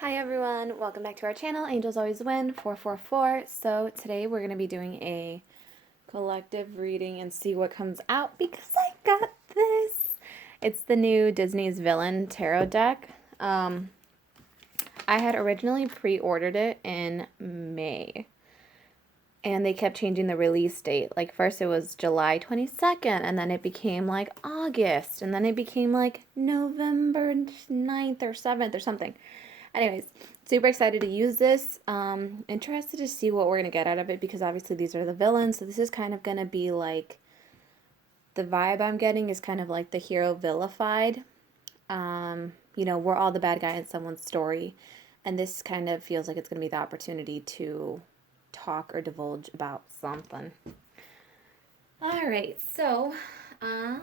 Hi everyone, welcome back to our channel, Angels Always Win 444. So today we're going to be doing a collective reading and see what comes out because I got this. It's the new Disney's Villain Tarot deck. I had originally pre-ordered it in May and they kept changing the release date. Like first it was July 22nd and then it became like August and then it became like November 9th or 7th or something. Anyways, super excited to use this. Interested to see what we're going to get out of it because obviously these are the villains. So this is kind of going to be like, the vibe I'm getting is kind of like the hero vilified. You know, we're all the bad guy in someone's story. And this kind of feels like it's going to be the opportunity to talk or divulge about something. All right, so, all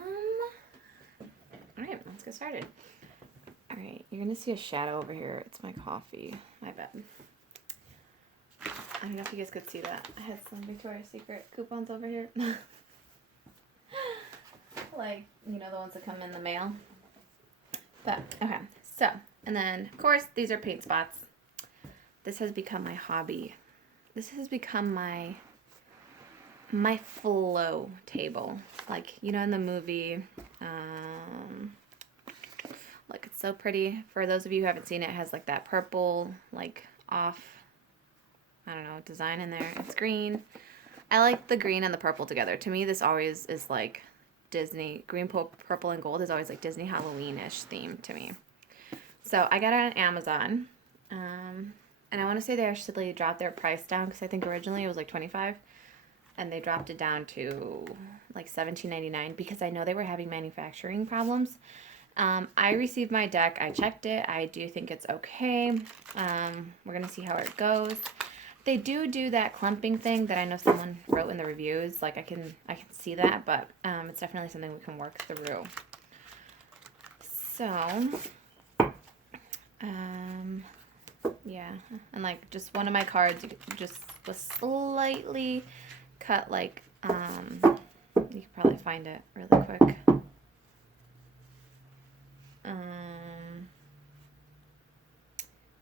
right, let's get started. All right, you're gonna see a shadow over here. It's my coffee. My bad. I don't know if you guys could see that. I had some Victoria's Secret coupons over here. Like, you know, the ones that come in the mail. But, okay. So, and then, of course, these are paint spots. This has become my hobby. This has become my flow table. Like, you know, in the movie, look, it's so pretty. For those of you who haven't seen it, it has like that purple, like off, I don't know, design in there. It's green. I like the green and the purple together. To me, this always is like Disney. Green, purple, and gold is always like Disney Halloween-ish theme to me. So I got it on Amazon. And I want to say they actually dropped their price down because I think originally it was like $25. And they dropped it down to like $17.99 because I know they were having manufacturing problems. I received my deck. I checked it. I do think it's okay. We're going to see how it goes. They do that clumping thing that I know someone wrote in the reviews. Like I can see that, but it's definitely something we can work through. So, yeah. And like just one of my cards just was slightly cut, like, you can probably find it really quick.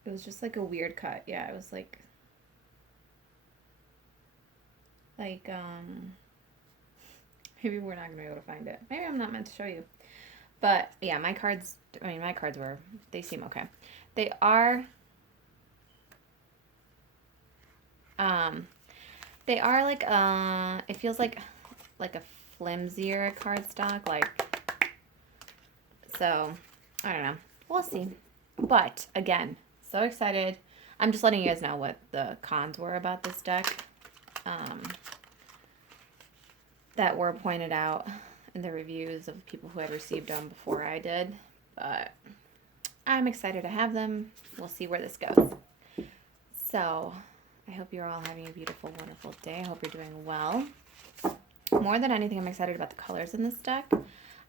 It was just like a weird cut. Yeah, it was like, maybe we're not going to be able to find it. Maybe I'm not meant to show you. But, yeah, my cards were, they seem okay. They are, like, it feels like a flimsier cardstock, like, so, I don't know. We'll see. But, again, so excited. I'm just letting you guys know what the cons were about this deck. That were pointed out in the reviews of people who had received them before I did. But I'm excited to have them. We'll see where this goes. So, I hope you're all having a beautiful, wonderful day. I hope you're doing well. More than anything, I'm excited about the colors in this deck.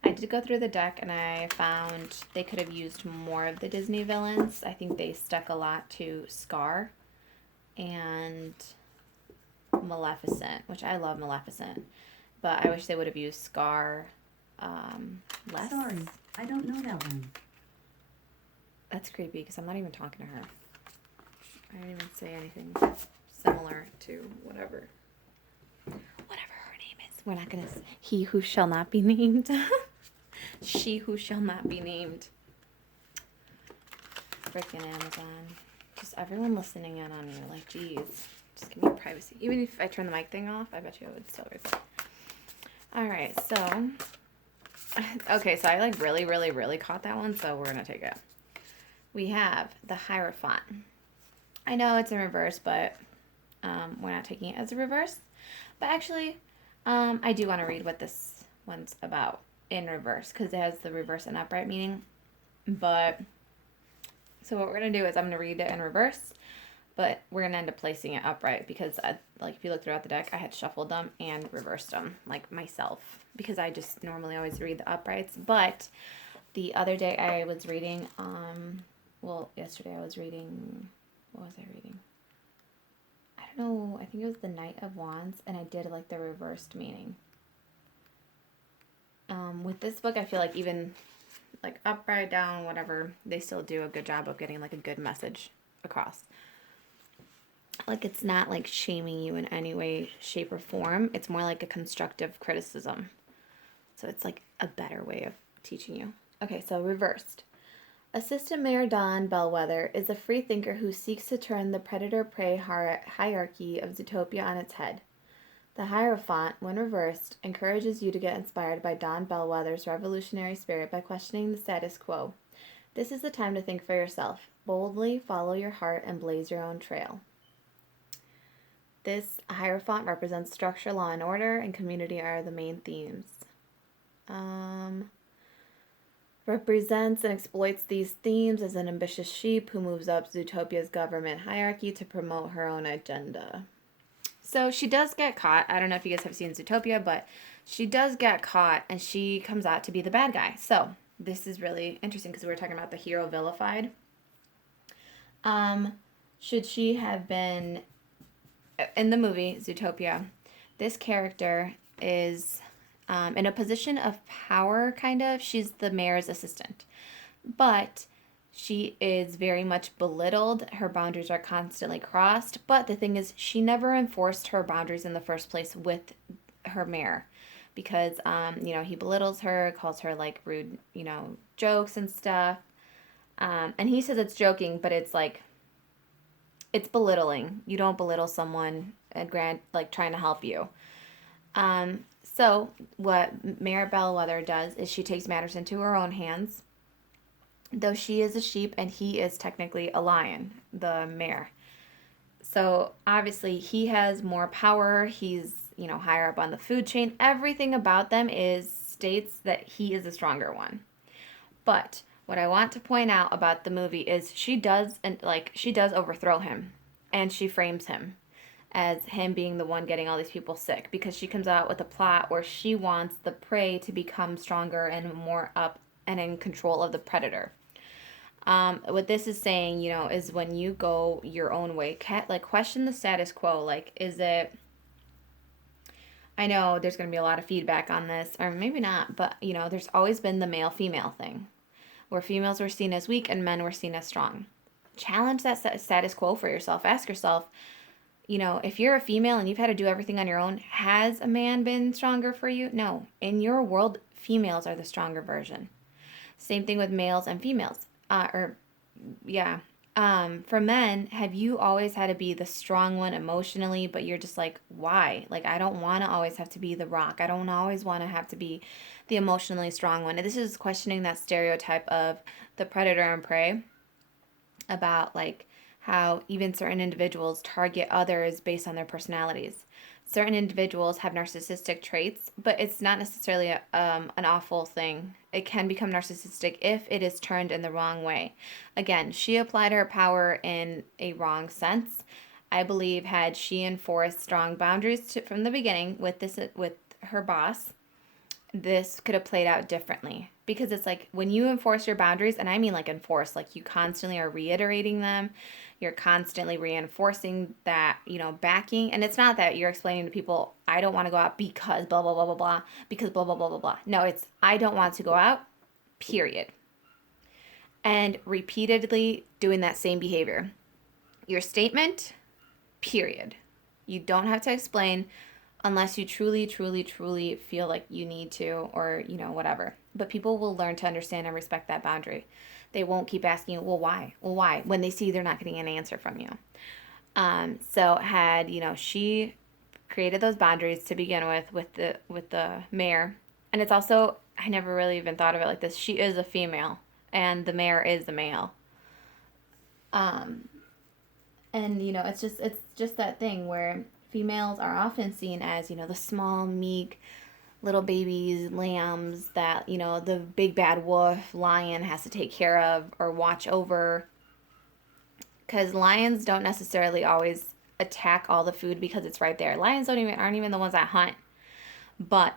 I did go through the deck and I found they could have used more of the Disney villains. I think they stuck a lot to Scar and Maleficent, which I love Maleficent. But I wish they would have used Scar less. Sorry, I don't know that one. That's creepy because I'm not even talking to her. I didn't even say anything similar to whatever her name is. We're not going to... He who shall not be named. She who shall not be named. Freaking Amazon. Just everyone listening in on you. Like, geez. Just give me privacy. Even if I turn the mic thing off, I bet you it would still record. Alright, so... Okay, so I like really caught that one, so we're going to take it. We have the Hierophant. I know it's in reverse, but we're not taking it as a reverse. But actually, I do want to read what this one's about in reverse because it has the reverse and upright meaning. But, so what we're going to do is I'm going to read it in reverse, but we're going to end up placing it upright because, like, if you look throughout the deck, I had shuffled them and reversed them, like, myself. Because I just normally always read the uprights. But the other day I was reading, yesterday I was reading, what was I reading? I don't know, I think it was the Knight of Wands, and I did, like, the reversed meaning. With this book, I feel like even, like upright, down, whatever, they still do a good job of getting like a good message across. Like it's not like shaming you in any way, shape, or form. It's more like a constructive criticism. So it's like a better way of teaching you. Okay, so reversed. Assistant Mayor Don Bellwether is a free thinker who seeks to turn the predator-prey hierarchy of Zootopia on its head. The Hierophant, when reversed, encourages you to get inspired by Don Bellwether's revolutionary spirit by questioning the status quo. This is the time to think for yourself. Boldly follow your heart and blaze your own trail. This Hierophant represents structure, law, and order, and community are the main themes. Represents and exploits these themes as an ambitious sheep who moves up Zootopia's government hierarchy to promote her own agenda. So she does get caught. I don't know if you guys have seen Zootopia, but she does get caught and she comes out to be the bad guy. So this is really interesting because we were talking about the hero vilified. Should she have been in the movie Zootopia, this character is in a position of power, kind of. She's the mayor's assistant. But she is very much belittled. Her boundaries are constantly crossed. But the thing is, she never enforced her boundaries in the first place with her mayor. Because, he belittles her, calls her, like, rude, jokes and stuff. And he says it's joking, but it's, like, it's belittling. You don't belittle someone and trying to help you. So what Mayor Bellwether does is she takes matters into her own hands. Though she is a sheep and he is technically a lion, the mayor. So obviously he has more power. He's, higher up on the food chain. Everything about them states that he is a stronger one. But what I want to point out about the movie is she does overthrow him, and she frames him as him being the one getting all these people sick, because she comes out with a plot where she wants the prey to become stronger and more up and in control of the predator. What this is saying, is when you go your own way, question the status quo. Is it... I know there's going to be a lot of feedback on this, or maybe not, but, there's always been the male-female thing, where females were seen as weak and men were seen as strong. Challenge that status quo for yourself. Ask yourself, if you're a female and you've had to do everything on your own, has a man been stronger for you? No. In your world, females are the stronger version. Same thing with males and females. For men, have you always had to be the strong one emotionally, but you're just like, why? I don't want to always have to be the rock. I don't always want to have to be the emotionally strong one. And this is questioning that stereotype of the predator and prey, about how even certain individuals target others based on their personalities. Certain individuals have narcissistic traits, but it's not necessarily an awful thing. It can become narcissistic if it is turned in the wrong way. Again, she applied her power in a wrong sense. I believe had she enforced strong boundaries from the beginning with her boss, this could have played out differently. Because it's when you enforce your boundaries, and I mean enforce, you constantly are reiterating them, you're constantly reinforcing that, backing. And it's not that you're explaining to people, I don't want to go out because blah, blah, blah, blah, blah, because blah, blah, blah, blah, blah. No, it's I don't want to go out, period. And repeatedly doing that same behavior. Your statement, period. You don't have to explain unless you truly, truly, truly feel like you need to, or, whatever. But people will learn to understand and respect that boundary. They won't keep asking you, well, why? Well, why? When they see they're not getting an answer from you. So had, she created those boundaries to begin with the mayor. And it's also, I never really even thought of it like this. She is a female and the mayor is a male. And, it's just that thing where females are often seen as, the small, meek, little babies, lambs that, the big bad wolf, lion has to take care of or watch over. Because lions don't necessarily always attack all the food because it's right there. Lions aren't even the ones that hunt. But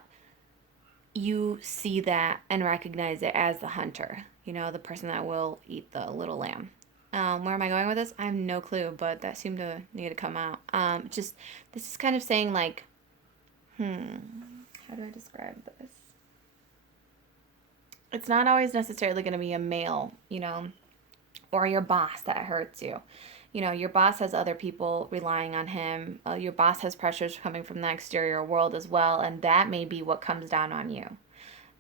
you see that and recognize it as the hunter, the person that will eat the little lamb. Where am I going with this? I have no clue, but that seemed to need to come out. This is kind of saying how do I describe this? it's not always necessarily going to be a male, or your boss that hurts you. Your boss has other people relying on him. Your boss has pressures coming from the exterior world as well, and that may be what comes down on you.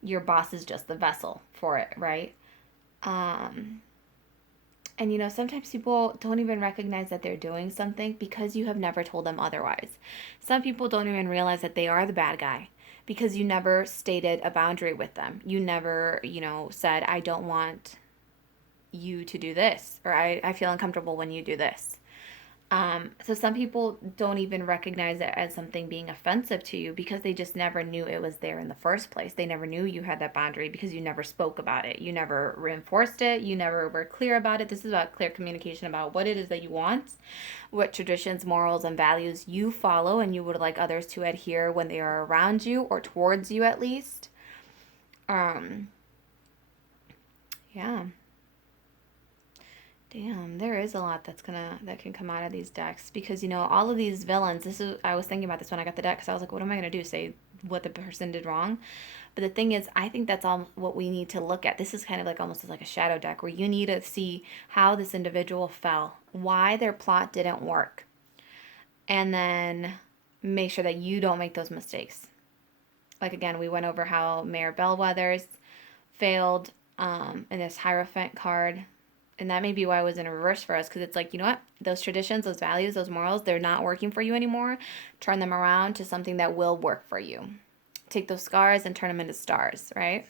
Your boss is just the vessel for it, right? Um, and sometimes people don't even recognize that they're doing something because you have never told them otherwise. Some people don't even realize that they are the bad guy because you never stated a boundary with them. You never, said, I don't want you to do this, or I feel uncomfortable when you do this. So some people don't even recognize it as something being offensive to you because they just never knew it was there in the first place. They never knew you had that boundary because you never spoke about it. You never reinforced it. You never were clear about it. This is about clear communication about what it is that you want, what traditions, morals, and values you follow and you would like others to adhere when they are around you or towards you at least. Yeah. Damn, there is a lot that can come out of these decks because all of these villains. I was thinking about this when I got the deck because I was like, what am I gonna do? Say what the person did wrong? But the thing is, I think that's all what we need to look at. This is kind of like almost like a shadow deck where you need to see how this individual fell, why their plot didn't work, and then make sure that you don't make those mistakes. Like again, we went over how Mayor Bellwethers failed in this Hierophant card. And that may be why it was in reverse for us, because it's like, you know what? Those traditions, those values, those morals, they're not working for you anymore. Turn them around to something that will work for you. Take those scars and turn them into stars, right?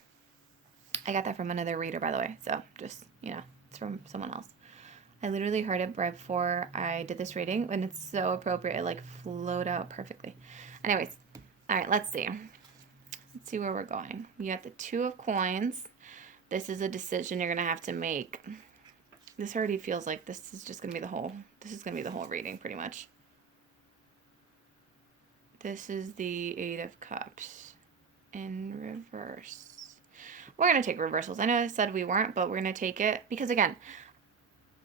I got that from another reader, by the way. So just, it's from someone else. I literally heard it right before I did this reading, and it's so appropriate. It like flowed out perfectly. Anyways, all right, let's see. Let's see where we're going. You got the Two of Coins. This is a decision you're going to have to make. This already feels like this is going to be the whole reading pretty much. This is the Eight of Cups in reverse. We're going to take reversals. I know I said we weren't, but we're going to take it because again,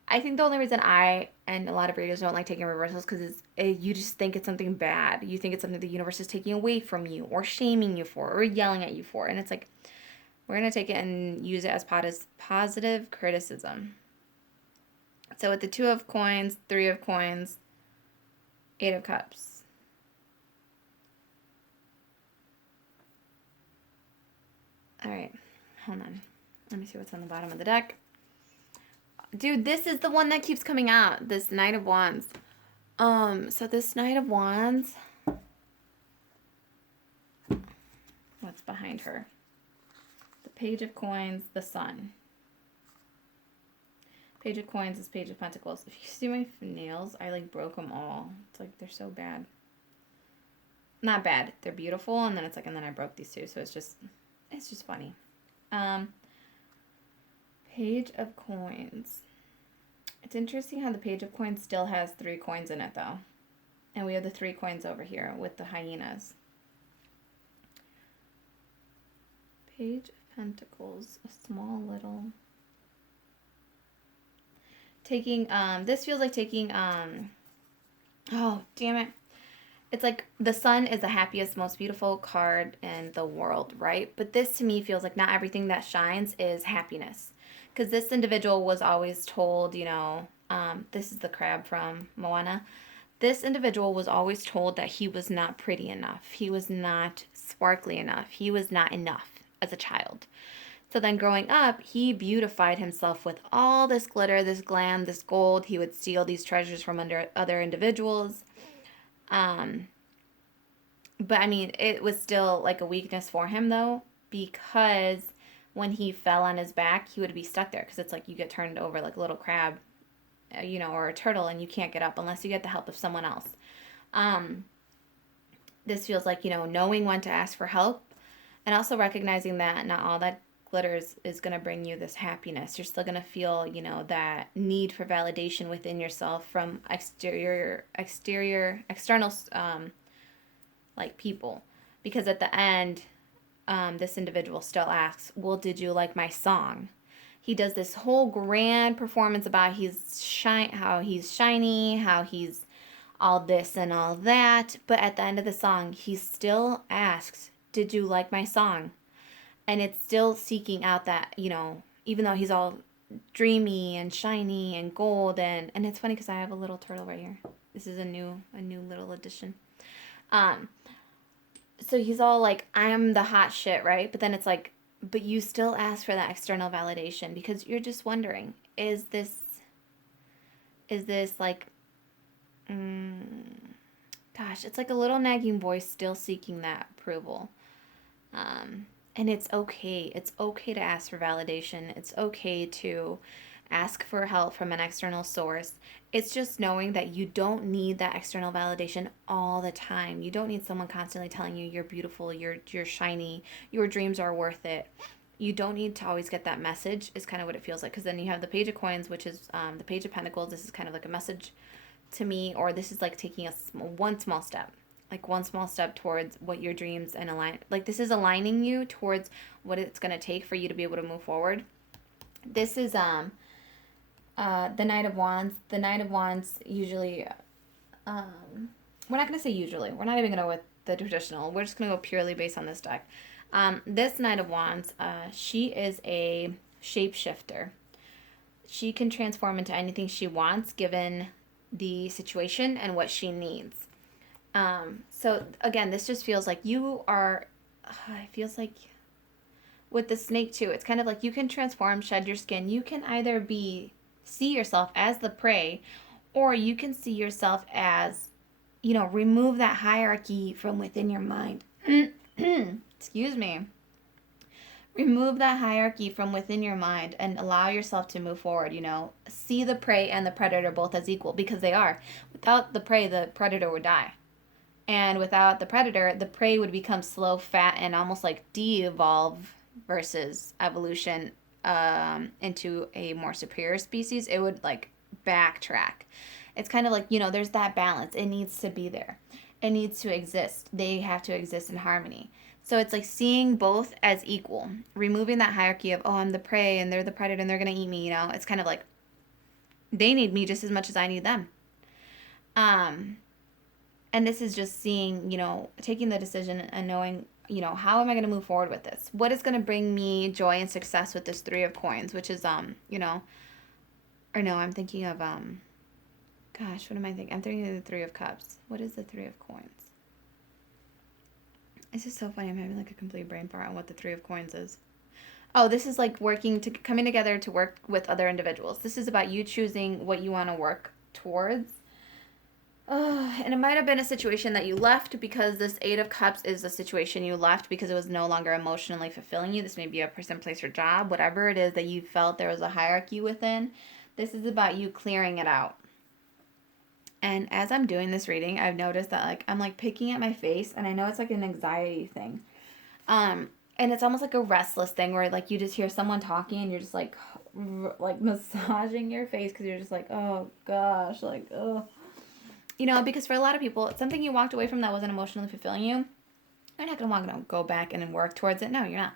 I think the only reason I and a lot of readers don't like taking reversals because you just think it's something bad. You think it's something the universe is taking away from you or shaming you for or yelling at you for. And it's like, we're going to take it and use it as positive criticism. So with the Two of Coins, Three of Coins, Eight of Cups. All right, hold on. Let me see what's on the bottom of the deck. Dude, this is the one that keeps coming out. This Knight of Wands. So this Knight of Wands. What's behind her? The Page of Coins, the Sun. Page of Coins is Page of Pentacles. If you see my nails, I like broke them all. It's like they're so bad. Not bad. They're beautiful, and then it's like, and then I broke these two, so it's just funny. Page of Coins. It's interesting how the Page of Coins still has 3 coins in it, though. And we have the 3 coins over here with the hyenas. Page of Pentacles. A small little... Taking, this feels like taking, oh, damn it. It's like the sun is the happiest, most beautiful card in the world, right? But this to me feels like not everything that shines is happiness. Because this individual was always told, this is the crab from Moana. This individual was always told that he was not pretty enough. He was not sparkly enough. He was not enough as a child. So then growing up, he beautified himself with all this glitter, this glam, this gold. He would steal these treasures from under other individuals. But I mean, it was still like a weakness for him though, because when he fell on his back, he would be stuck there because it's like you get turned over like a little crab, or a turtle, and you can't get up unless you get the help of someone else. This feels like, knowing when to ask for help and also recognizing that not all that glitters is going to bring you this happiness. You're still going to feel, that need for validation within yourself from external, like people. Because at the end, this individual still asks, well, did you like my song? He does this whole grand performance about how he's shiny, how he's all this and all that. But at the end of the song, he still asks, did you like my song? and it's still seeking out that, even though he's all dreamy and shiny and gold, and it's funny because I have a little turtle right here. This is a new little addition. Um, so he's all like, I'm the hot shit, right? But then it's like, but you still ask for that external validation because you're just wondering, is this like, mm, gosh, it's like a little nagging voice still seeking that approval. And it's okay. It's okay to ask for validation. It's okay to ask for help from an external source. It's just knowing that you don't need that external validation all the time. You don't need someone constantly telling you you're beautiful, you're shiny, your dreams are worth it. You don't need to always get that message, is kind of what it feels like. Because then you have the Page of Coins, which is the Page of Pentacles. This is kind of like a message to me, or this is like taking one small step, like one small step towards what your dreams and align, like this is aligning you towards what it's going to take for you to be able to move forward. This is the Knight of Wands. The Knight of Wands usually, we're not going to say usually, we're not even going to go with the traditional, we're just going to go purely based on this deck. This Knight of Wands, she is a shapeshifter. She can transform into anything she wants given the situation and what she needs. So again, this just feels like you are, it feels like with the snake too, it's kind of like you can transform, shed your skin. You can either see yourself as the prey, or you can see yourself as, remove that hierarchy from within your mind. Excuse me. Remove that hierarchy from within your mind and allow yourself to move forward, See the prey and the predator both as equal, because they are. Without the prey, the predator would die. And without the predator, the prey would become slow, fat, and almost like de-evolve versus evolution into a more superior species. It would like backtrack. It's kind of like, there's that balance. It needs to be there. It needs to exist. They have to exist in harmony. So it's like seeing both as equal, removing that hierarchy of, oh, I'm the prey and they're the predator and they're going to eat me, It's kind of like they need me just as much as I need them. And this is just seeing, taking the decision and knowing, how am I going to move forward with this? What is going to bring me joy and success with this Three of Coins, which is, I'm thinking of, gosh, what am I thinking? I'm thinking of the Three of Cups. What is the Three of Coins? This is so funny. I'm having like a complete brain fart on what the Three of Coins is. Oh, this is like coming together to work with other individuals. This is about you choosing what you want to work towards. And it might have been a situation that you left, because this Eight of Cups is a situation you left because it was no longer emotionally fulfilling you. This may be a person, place, or job, whatever it is that you felt there was a hierarchy within. This is about you clearing it out. And as I'm doing this reading, I've noticed that like I'm like picking at my face, and I know it's like an anxiety thing. And it's almost like a restless thing where like you just hear someone talking and you're just like massaging your face because you're just like, oh gosh, like, oh. Because for a lot of people, it's something you walked away from that wasn't emotionally fulfilling you. You're not going to want to go back and work towards it. No, you're not.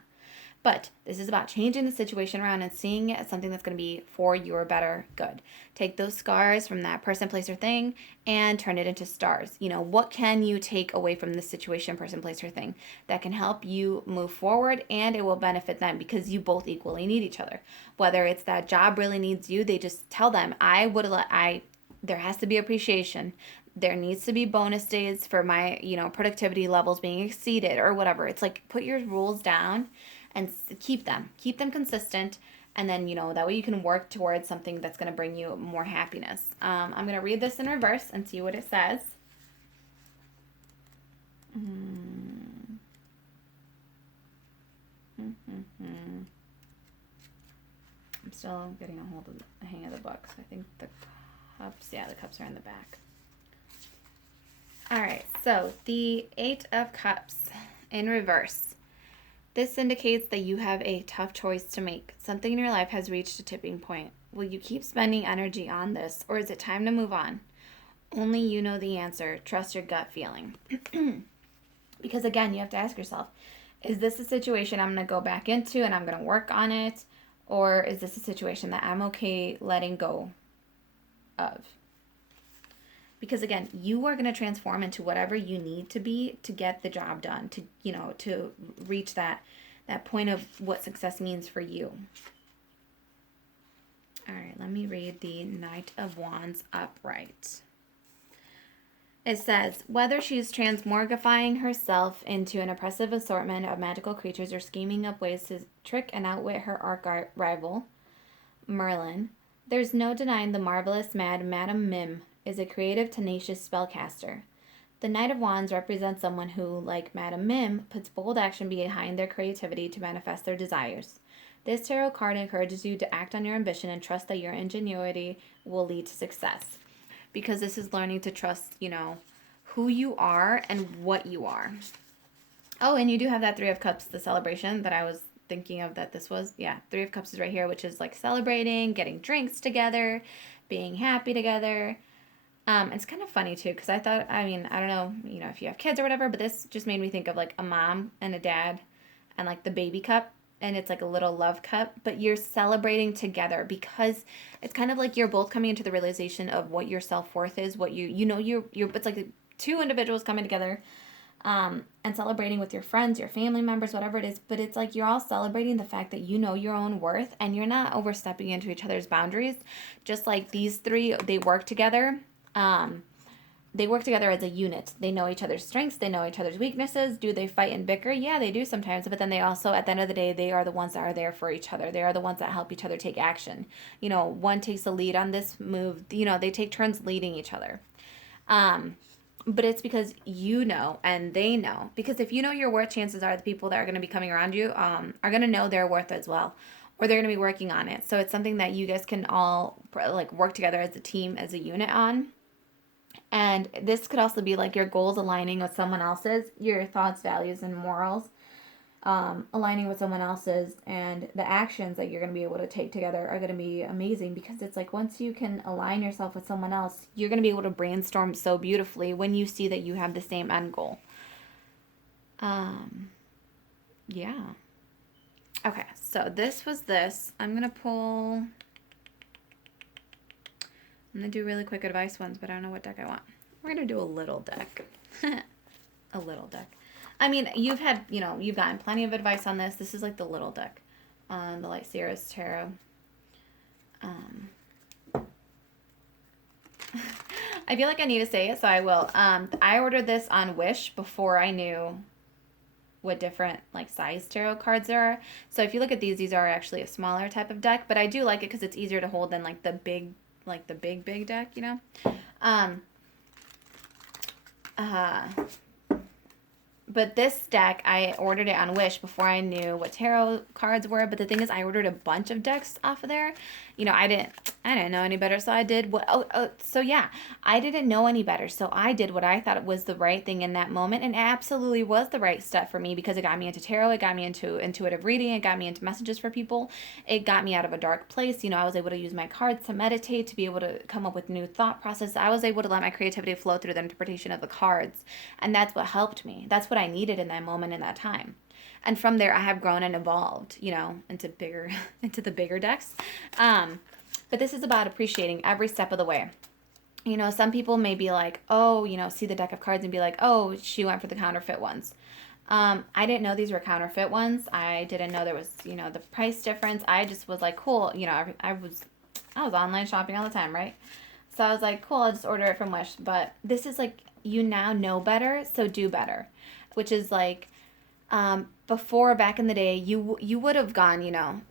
But this is about changing the situation around and seeing it as something that's going to be for your better good. Take those scars from that person, place, or thing and turn it into stars. What can you take away from this situation, person, place, or thing that can help you move forward, and it will benefit them because you both equally need each other. Whether it's that job really needs you, they just tell them, there has to be appreciation. There needs to be bonus days for my, productivity levels being exceeded or whatever. It's like put your rules down and keep them consistent. And then, that way you can work towards something that's going to bring you more happiness. I'm going to read this in reverse and see what it says. I'm still getting a hold of the hang of the book. So I think the cups are in the back. All right, so the Eight of Cups in reverse. This indicates that you have a tough choice to make. Something in your life has reached a tipping point. Will you keep spending energy on this, or is it time to move on? Only you know the answer. Trust your gut feeling. Because again, you have to ask yourself, is this a situation I'm going to go back into and I'm going to work on it? Or is this a situation that I'm okay letting go of? Because again, you are going to transform into whatever you need to be to get the job done, to reach that that point of what success means for you. All right, let me read the Knight of Wands upright. It says, whether she's transmorgifying herself into an oppressive assortment of magical creatures or scheming up ways to trick and outwit her rival, Merlin, there's no denying the marvelous Madame Mim is a creative, tenacious spellcaster. The Knight of Wands represents someone who, like Madame Mim, puts bold action behind their creativity to manifest their desires. This tarot card encourages you to act on your ambition and trust that your ingenuity will lead to success. Because this is learning to trust, who you are and what you are. Oh, and you do have that Three of Cups, the celebration that I was thinking of that this was. Yeah, Three of Cups is right here, which is like celebrating, getting drinks together, being happy together. It's kind of funny too, because I thought, I don't know, if you have kids or whatever, but this just made me think of like a mom and a dad and like the baby cup. And it's like a little love cup, but you're celebrating together because it's kind of like you're both coming into the realization of what your self-worth is, what you're it's like two individuals coming together, and celebrating with your friends, your family members, whatever it is, but it's like you're all celebrating the fact that you know your own worth and you're not overstepping into each other's boundaries. Just like these three, they work together. They work together as a unit. They know each other's strengths. They know each other's weaknesses. Do they fight and bicker? Yeah, they do sometimes. But then they also, at the end of the day, they are the ones that are there for each other. They are the ones that help each other take action. One takes the lead on this move. They take turns leading each other. But it's because you know and they know. Because if you know your worth, chances are the people that are going to be coming around you are going to know their worth as well. Or they're going to be working on it. So it's something that you guys can all like work together as a team, as a unit on. And this could also be like your goals aligning with someone else's, your thoughts, values, and morals aligning with someone else's, and the actions that you're going to be able to take together are going to be amazing, because it's like once you can align yourself with someone else, you're going to be able to brainstorm so beautifully when you see that you have the same end goal. Yeah. Okay, so this was this. I'm going to do really quick advice ones, but I don't know what deck I want. We're going to do a little deck. A little deck. You've had, you've gotten plenty of advice on this. This is like the little deck on the Light Sierra's Tarot. I feel like I need to say it, so I will. I ordered this on Wish before I knew what different like size tarot cards there are. So if you look at these are actually a smaller type of deck, but I do like it because it's easier to hold than like the big deck, But this deck, I ordered it on Wish before I knew what tarot cards were. But the thing is, I ordered a bunch of decks off of there. I didn't know any better, so I did what. I didn't know any better, so I did what I thought was the right thing in that moment, and it absolutely was the right step for me because it got me into tarot, it got me into intuitive reading, it got me into messages for people, it got me out of a dark place. I was able to use my cards to meditate, to be able to come up with new thought process. I was able to let my creativity flow through the interpretation of the cards, and that's what helped me. That's what I needed in that moment, in that time. And from there, I have grown and evolved, into the bigger decks. But this is about appreciating every step of the way. Some people may be like, oh, see the deck of cards and be like, oh, she went for the counterfeit ones. I didn't know these were counterfeit ones. I didn't know there was, the price difference. I just was like, cool. I was online shopping all the time, right? So I was like, cool, I'll just order it from Wish. But this is like, you now know better, so do better. Which is like, before, back in the day, you would have gone,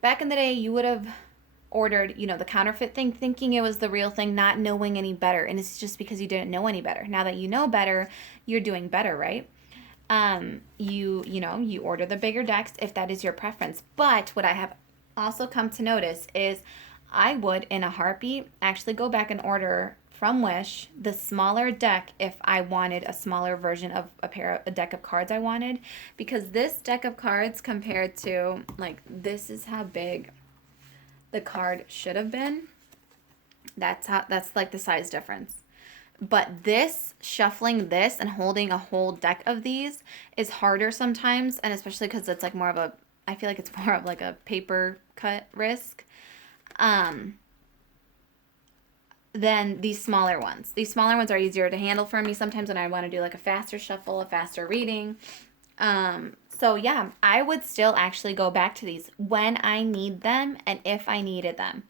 back in the day, you would have ordered, the counterfeit thing, thinking it was the real thing, not knowing any better. And it's just because you didn't know any better. Now that you know better, you're doing better, right? You order the bigger decks if that is your preference. But what I have also come to notice is I would, in a heartbeat, actually go back and order from Wish the smaller deck if I wanted a smaller version of a deck of cards I wanted, because this deck of cards compared to like this is how big the card should have been. That's like the size difference. But this, shuffling this and holding a whole deck of these is harder sometimes, and especially because it's like more of a, I feel like it's more of like a paper cut risk. than these smaller ones. These smaller ones are easier to handle for me sometimes when I want to do like a faster shuffle, a faster reading. So yeah, I would still actually go back to these when I need them and if I needed them.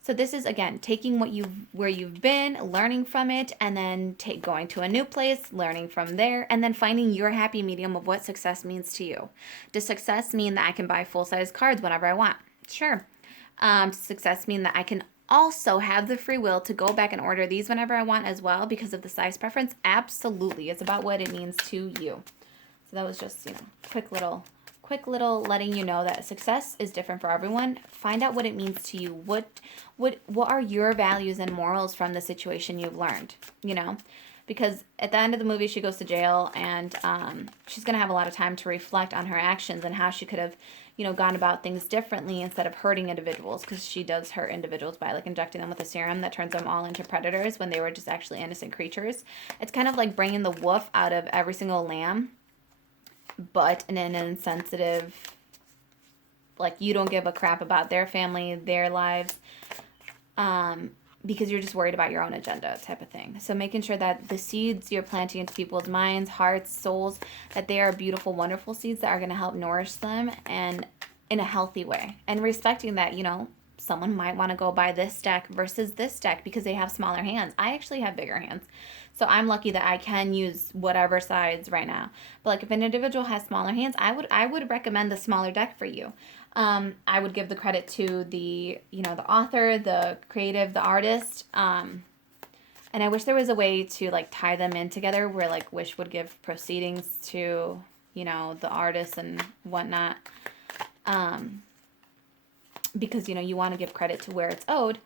So this is again taking what you where you've been, learning from it, and then going to a new place, learning from there, and then finding your happy medium of what success means to you. Does success mean that I can buy full size cards whenever I want? Sure. Does success mean that I can also have the free will to go back and order these whenever I want as well because of the size preference? Absolutely. It's about what it means to you. So that was just, quick little letting you know that success is different for everyone. Find out what it means to you. What are your values and morals from the situation you've learned, Because at the end of the movie, she goes to jail, and she's going to have a lot of time to reflect on her actions and how she could have, gone about things differently instead of hurting individuals, because she does hurt individuals by like injecting them with a serum that turns them all into predators when they were just actually innocent creatures. It's kind of like bringing the wolf out of every single lamb, but in an insensitive, like you don't give a crap about their family, their lives, because you're just worried about your own agenda type of thing. So making sure that the seeds you're planting into people's minds, hearts, souls, that they are beautiful, wonderful seeds that are going to help nourish them and in a healthy way. And respecting that, someone might want to go buy this deck versus this deck because they have smaller hands. I actually have bigger hands. So I'm lucky that I can use whatever sides right now. But like if an individual has smaller hands, I would recommend the smaller deck for you. I would give the credit to the the author, the creative, the artist. And I wish there was a way to like tie them in together where like Wish would give proceedings to the artist and whatnot. Because you want to give credit to where it's owed.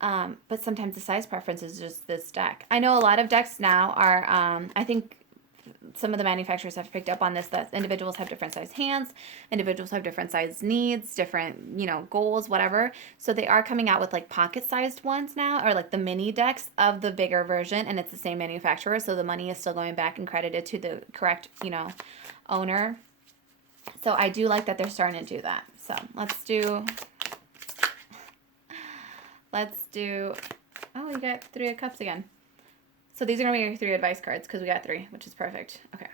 But sometimes the size preference is just this deck. I know a lot of decks now are, I think some of the manufacturers have picked up on this, that individuals have different size hands, individuals have different size needs, different, goals, whatever. So they are coming out with like pocket sized ones now, or like the mini decks of the bigger version, and it's the same manufacturer. So the money is still going back and credited to the correct, owner. So I do like that they're starting to do that. So let's do, oh, you got 3 of Cups again. So these are going to be your 3 advice cards because we got 3, which is perfect. Okay.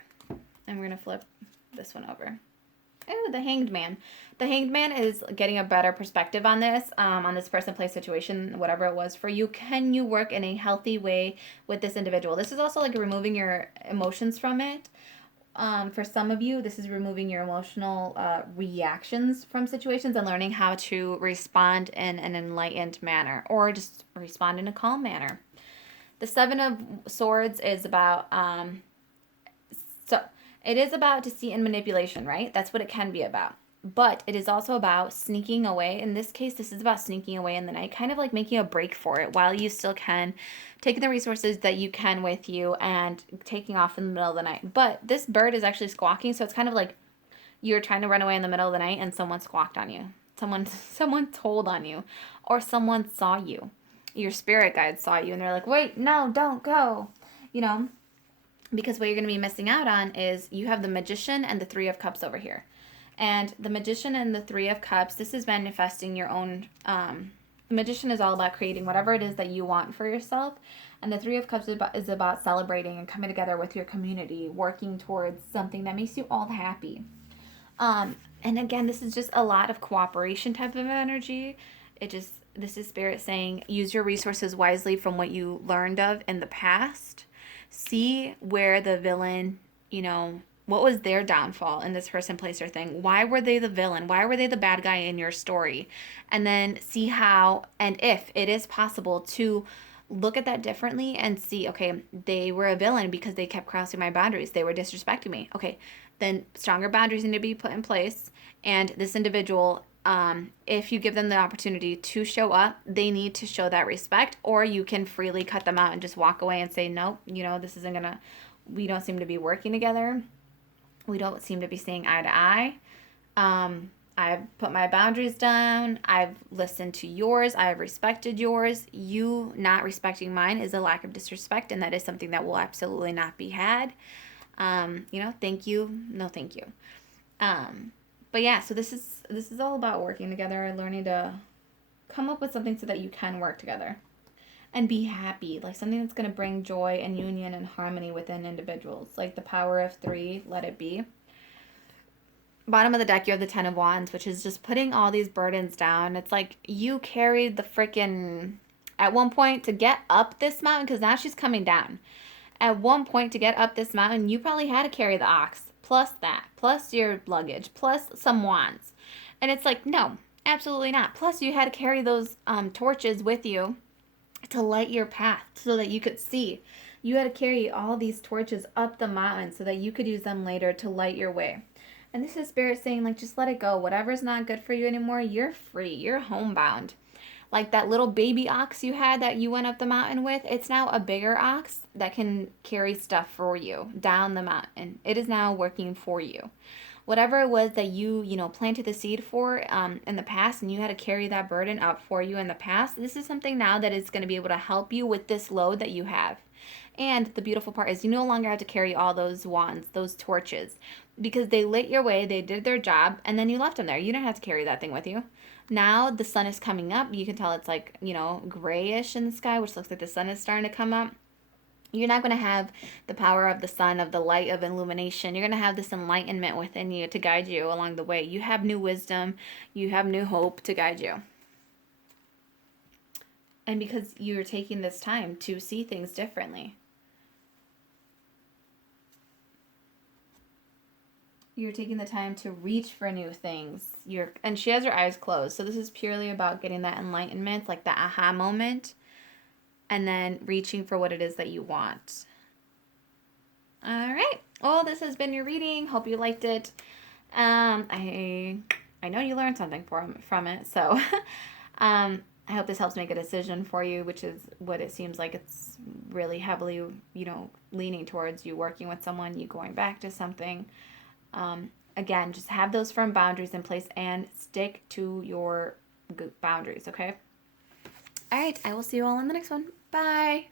And we're going to flip this one over. Oh, the Hanged Man. The Hanged Man is getting a better perspective on this person, place, situation, whatever it was for you. Can you work in a healthy way with this individual? This is also like removing your emotions from it. For some of you, this is removing your emotional reactions from situations and learning how to respond in an enlightened manner or just respond in a calm manner. The 7 of Swords is about, it is about deceit and manipulation, right? That's what it can be about. But it is also about sneaking away. In this case, this is about sneaking away in the night, kind of like making a break for it while you still can, taking the resources that you can with you and taking off in the middle of the night. But this bird is actually squawking, so it's kind of like you're trying to run away in the middle of the night and someone squawked on you. Someone told on you, or someone saw you. Your spirit guide saw you and they're like, wait, no, don't go. Because what you're going to be missing out on is you have the Magician and the 3 of Cups over here. And the Magician and the 3 of Cups, this is manifesting your own, the Magician is all about creating whatever it is that you want for yourself. And the 3 of Cups is about celebrating and coming together with your community, working towards something that makes you all happy. And again, this is just a lot of cooperation type of energy. This is Spirit saying, use your resources wisely from what you learned of in the past. See where the villain, what was their downfall in this person, place, or thing? Why were they the villain? Why were they the bad guy in your story? And then see how, and if it is possible to look at that differently and see, okay, they were a villain because they kept crossing my boundaries. They were disrespecting me. Okay, then stronger boundaries need to be put in place. And this individual, if you give them the opportunity to show up, they need to show that respect, or you can freely cut them out and just walk away and say, nope, this isn't gonna, we don't seem to be working together. We don't seem to be seeing eye to eye. I've put my boundaries down. I've listened to yours. I've respected yours. You not respecting mine is a lack of disrespect, and that is something that will absolutely not be had. Thank you. No, thank you. But yeah, so this is all about working together and learning to come up with something so that you can work together. and be happy. Like something that's going to bring joy and union and harmony within individuals. Like the power of 3, let it be. Bottom of the deck, you have the 10 of Wands, which is just putting all these burdens down. It's like you carried the freaking, at one point to get up this mountain, because now she's coming down. At one point to get up this mountain, you probably had to carry the ox, plus that, plus your luggage, plus some wands. And it's like, no, absolutely not. Plus you had to carry those torches with you to light your path so that you could see. You had to carry all these torches up the mountain so that you could use them later to light your way. And this is Spirit saying, like, just let it go. Whatever's not good for you anymore, you're free. You're homebound. Like that little baby ox you had that you went up the mountain with, it's now a bigger ox that can carry stuff for you down the mountain. It is now working for you. Whatever it was that you planted the seed for in the past, and you had to carry that burden up for you in the past, this is something now that is going to be able to help you with this load that you have. And the beautiful part is you no longer have to carry all those wands, those torches, because they lit your way, they did their job, and then you left them there. You didn't have to carry that thing with you. Now the sun is coming up. You can tell it's like, grayish in the sky, which looks like the sun is starting to come up. You're not going to have the power of the sun, of the light of illumination. You're going to have this enlightenment within you to guide you along the way. You have new wisdom. You have new hope to guide you. And because you're taking this time to see things differently. You're taking the time to reach for new things. And she has her eyes closed. So this is purely about getting that enlightenment, like the aha moment, and then reaching for what it is that you want. All right. Well, this has been your reading. Hope you liked it. I know you learned something from it. So I hope this helps make a decision for you, which is what it seems like it's really heavily, leaning towards you working with someone, you going back to something. Again, just have those firm boundaries in place and stick to your boundaries, okay? All right, I will see you all in the next one. Bye.